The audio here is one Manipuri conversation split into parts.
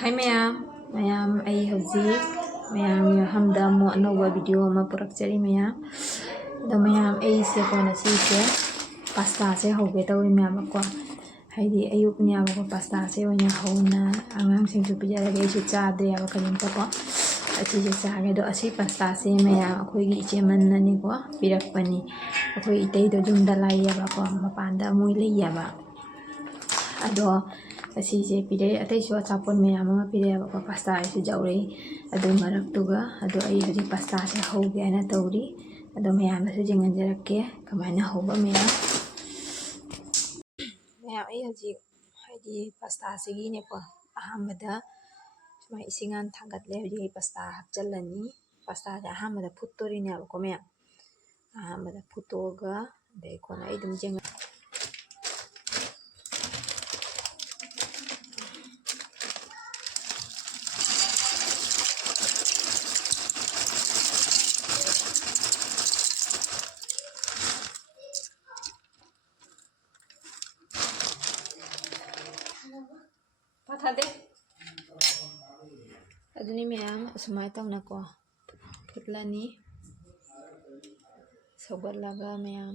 Hi mayam, mayam ai hauji mayam hamda mo anova video ama purakchari mayam. Do mayam ai se ko na si se pasta se hoge tawi mayam ko. Haidi ayuk ni aba ko pasta se oina hona angang sing chu pijara ge chu cha de aba kalim ta ko. Achi je cha ge do asi pasta se mayam akhoi gi iche man na ni ko pirak pani. Akhoi itei do jum da lai aba ko mapanda mui le aba. Ado asise pide atai su achapon mayam ama pide aba pasta isu jauri ado marak tuga ado ai haji pasta se hoge ana tauri ado mayam su jingan jarakke kamaina hoba mayam ai haji haji pasta se gi ne ko ahambada suma isingan thangat le haji pasta hapjalani pasta ja ahambada puttori ne aba ko mayam ahambada putoga dai ko na ai dum jenga Pathade aduni mayam sumai tawna ko putlani sogatlaga mayam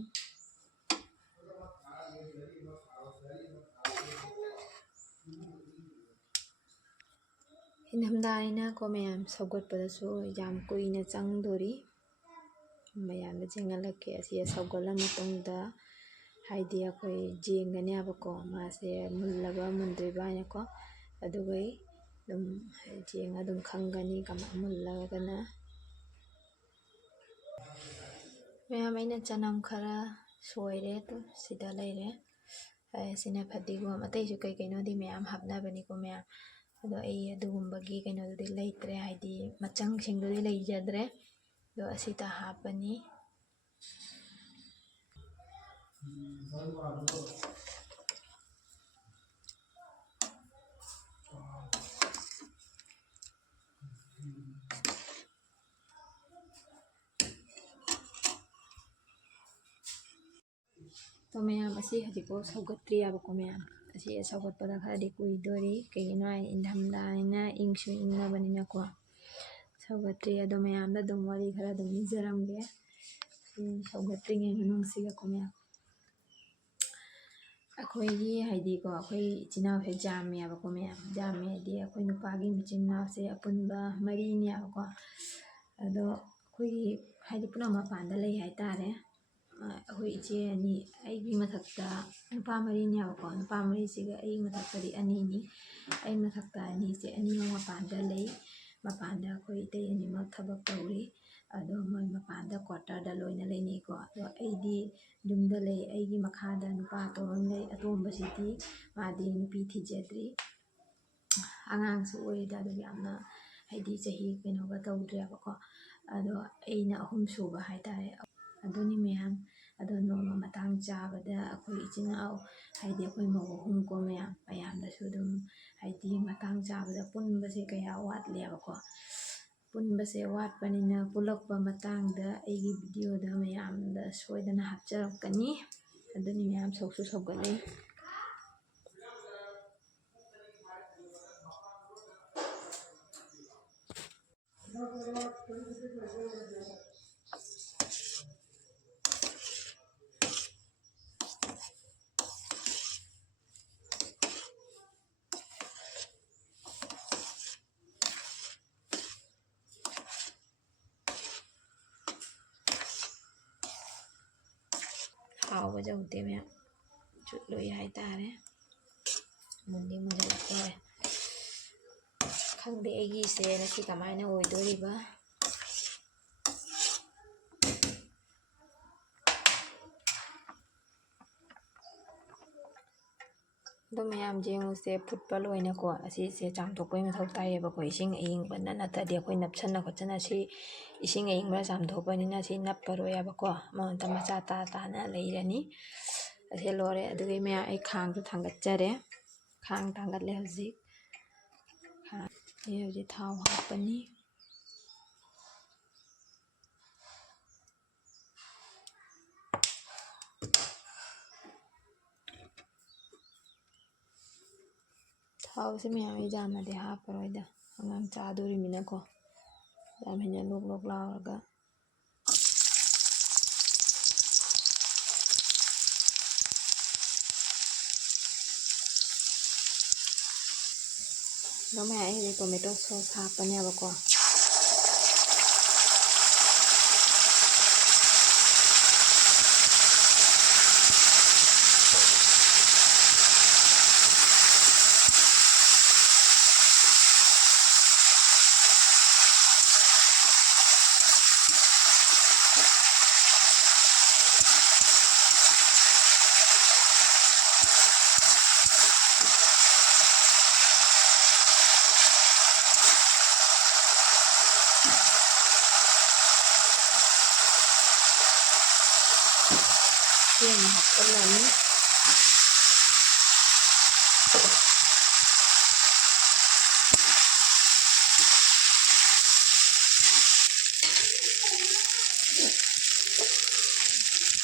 inhamdaina ko mayam sogatpadasu yam kuina changdori mayam da jengalake asi sogatla matungda haidi akhoi jengani abako mase mullaba mundriba ne ko adugai dum jenga dum khangani kama mullagana mayam aina chanam khara soire to sida leire sina fadigom atai su kai kaino di mayam hapna bani ko mayam ado ai adugumbagi kaino di leitre haidi machang singdu di leijadre do asita hapani to mayam asi haji ko sogatri abako mayam asi sogatpada khadi kuidori kaino ai indhamdaina ingsu ingna banina ko sogatri ado mayam da dum wari khara dum nijaramge sogatri nge manungsiga ko mayam ꯑꯩꯈꯣꯏꯒꯤ ꯍꯥꯏꯗꯤꯀꯣ ꯑꯩꯈꯣꯏ ꯏꯆꯤꯟ ꯏꯅꯥꯎꯁꯦ ꯌꯥꯝꯃꯦꯕꯀꯣ ꯃꯌꯥꯝ ꯌꯥꯝꯃꯦ ꯍꯥꯏꯗꯤ ꯑꯩꯈꯣꯏ ꯅꯨꯄꯥꯒꯤ ꯃꯆꯤꯟ ꯏꯅꯥꯎꯁꯦ ꯑꯄꯨꯟꯕ ꯃꯔꯤꯅꯦꯕꯀꯣ ꯑꯗꯣ ꯑꯩꯈꯣꯏꯒꯤ ꯍꯥꯏꯗꯤ ꯄꯨꯟꯅ ꯃꯄꯥꯟꯗ ꯂꯩ ꯍꯥꯏꯇꯥꯔꯦ ꯑꯩꯈꯣꯏ ꯏꯆꯦ ꯑꯅꯤ ꯑꯩꯒꯤ ꯃꯊꯛꯇ ꯅꯨꯄꯥ ꯃꯔꯤꯅꯦꯕꯀꯣ ꯅꯨꯄꯥ ꯃꯔꯤꯁꯤꯒ ꯑꯩꯒꯤ ꯃꯊꯛꯇꯗꯤ ꯑꯅꯤꯅꯤ ꯑꯩ ꯃꯊꯛꯇ ꯑꯅꯤꯁꯦ ꯑꯅꯤꯃꯛ ꯃꯄꯥꯟꯗ ꯂꯩ ꯃꯄꯥꯟꯗ ꯑꯩꯈꯣꯏ ꯏꯇꯩ ꯑꯅꯤꯃꯛ ꯊꯕꯛ ꯇꯧꯔꯤ ꯑꯗꯣ ꯃꯣꯏ ꯃꯄꯥꯟꯗ ꯀ꯭ꯋꯥꯇꯔꯗ ꯂꯣꯏꯅ ꯂꯩꯅꯩꯀꯣ ꯑꯗꯣ ꯑꯩꯗꯤ ꯌꯨꯝꯗ ꯂꯩ ꯑꯩꯒꯤ ꯃꯈꯥꯗ ꯅꯨꯄꯥ ꯑꯇꯣꯝꯕ ꯂꯩ ꯑꯇꯣꯝꯕꯁꯤꯗꯤ ꯃꯥꯗꯤ ꯅꯨꯄꯤ ꯊꯤꯖꯗ꯭ꯔꯤ ꯑꯉꯥꯡꯁꯨ ꯑꯣꯏꯔꯤꯗ ꯑꯗꯨꯒ ꯌꯥꯝꯅ ꯍꯥꯏꯗꯤ ꯆꯍꯤ ꯀꯩꯅꯣꯒ ꯇꯧꯗ꯭ꯔꯦꯕꯀꯣ ꯑꯗꯣ ꯑꯩꯅ ꯑꯍꯨꯝ ꯁꯨꯕ ꯍꯥꯏꯇꯥꯔꯦ ꯑꯗꯨꯅꯤ ꯃꯌꯥꯝ ꯑꯗꯣ ꯅꯣꯡꯃ ꯃꯇꯥꯡ ꯆꯥꯕꯗ ꯑꯩꯈꯣꯏ ꯏꯆꯤꯟ ꯏꯅꯥꯎ ꯍꯥꯏꯗꯤ ꯑꯩꯈꯣꯏ ꯃꯧ ꯑꯍꯨꯝꯀꯣ ꯃꯌꯥꯝꯗꯁꯨ ꯑꯗꯨꯝ ꯍꯥꯏꯗꯤ ꯃꯇꯥꯡ ꯆꯥꯕꯗ ꯄꯨꯟꯕꯁꯦ ꯀꯌꯥ ꯋꯥꯠꯂꯦꯕꯀꯣ ꯄꯨꯟꯕꯁꯦ ꯋꯥꯠꯄꯅꯤꯅ ꯄꯨꯜꯂꯛꯄ ꯃꯇꯥꯡꯗ ꯑꯩꯒꯤ ꯚꯤꯗꯤꯑꯣꯗ ꯃꯌꯥꯝꯗ ꯁꯣꯏꯗꯅ ꯍꯥꯞꯆꯔꯛꯀꯅꯤ ꯑꯗꯨꯅꯤ ꯃꯌꯥꯝ ꯁꯧꯁꯨ ꯁꯧꯒꯠꯂꯤ ꯍꯥꯎꯕ ꯖꯧꯗꯦ ꯃꯌꯥꯝ ꯆꯨꯠꯂꯣꯏ ꯍꯥꯏꯇꯥꯔꯦ ꯃꯨꯟꯗꯤ ꯃꯨꯟꯖꯜꯂꯛꯇꯣꯔꯦ ꯈꯪꯗꯦ ꯑꯩꯒꯤꯁꯦ ꯉꯁꯤ ꯀꯃꯥꯏꯅ ꯑꯣꯏꯗꯣꯔꯤꯕ ꯑꯗꯣ ꯃꯌꯥꯝ ꯌꯦꯡꯉꯨꯁꯦ ꯐꯨꯠꯄ ꯂꯣꯏꯅꯀꯣ ꯑꯁꯤꯁꯦ ꯆꯥꯝꯊꯣꯛꯄꯩ ꯃꯊꯧ ꯇꯥꯏꯌꯦꯕꯀꯣ ꯏꯁꯤꯡ ꯑꯏꯪꯕꯅ ꯅꯠꯇ꯭ꯔꯗꯤ ꯑꯩꯈꯣꯏ ꯅꯞꯁꯟꯅ ꯈꯣꯠꯆꯟꯅ ꯁꯤ ꯏꯁꯤꯡ ꯑꯏꯪꯕꯅ ꯆꯥꯝꯊꯣꯛꯄꯅꯤꯅ ꯁꯤ ꯅꯞꯄꯔꯣꯏꯕꯀꯣ ꯃꯉꯣꯟꯗ ꯃꯆꯥ ꯇꯥꯅ ꯂꯩꯔꯅꯤ ꯑꯁꯤ ꯂꯣꯏꯔꯦ ꯑꯗꯨꯒꯤ ꯃꯌꯥꯝ ꯑꯩ ꯈꯥꯡꯁꯨ ꯊꯥꯡꯒꯠꯆꯔꯦ ꯈꯥꯡ ꯊꯥꯡꯒꯠꯂꯦ ꯍꯧꯖꯤꯛ ꯑꯩ ꯍꯧꯖꯤꯛ ꯊꯥꯎ ꯍꯥꯞꯄꯅꯤ ꯊꯥꯎꯁꯦ ꯃꯌꯥꯝ ꯌꯥꯝꯅꯗꯤ ꯍꯥꯞꯄꯔꯣꯏꯗ ꯑꯉꯥꯡ ꯆꯥꯗꯣꯔꯤꯃꯤꯅꯀꯣ ꯌꯥꯝ ꯍꯦꯟꯅ ꯂꯣꯛ ꯂꯣꯛ ꯂꯥꯎꯔꯒ ꯑꯗꯣ ꯃꯌꯥꯝ ꯑꯩ ꯇꯣꯃꯦꯇꯣ ꯁꯣꯁ ꯍꯥꯞꯄꯅꯦꯕꯀꯣ ꯆꯦꯡ ꯍꯥꯞꯆꯤꯜꯂꯅꯤ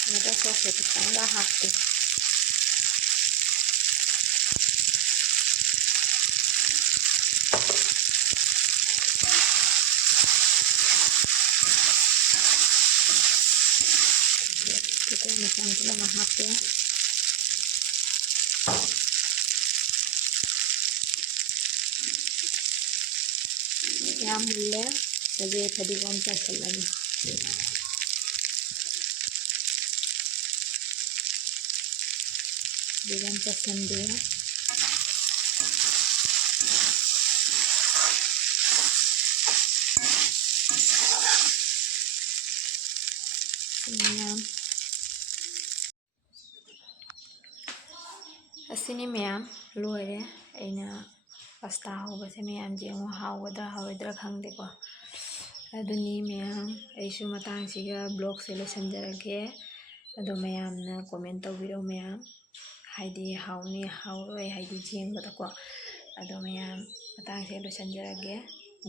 tomato sauce khitangga happe kita macam-macam happe yang mulle jadi tadi konca selani dengan pesan dia asini ma'am loire aina pasta hobase ma'am jengo hawdra khangdeko aduni ma'am aisu matang siga blog se losanjarage ado ma'am na comment tawbiro ma'am haidi hawni hawroi haidi jengbada ko ado ma'am matang se losanjarage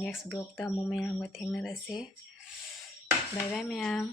next blog ta mo ma'am ga thengnarase bye bye ma'am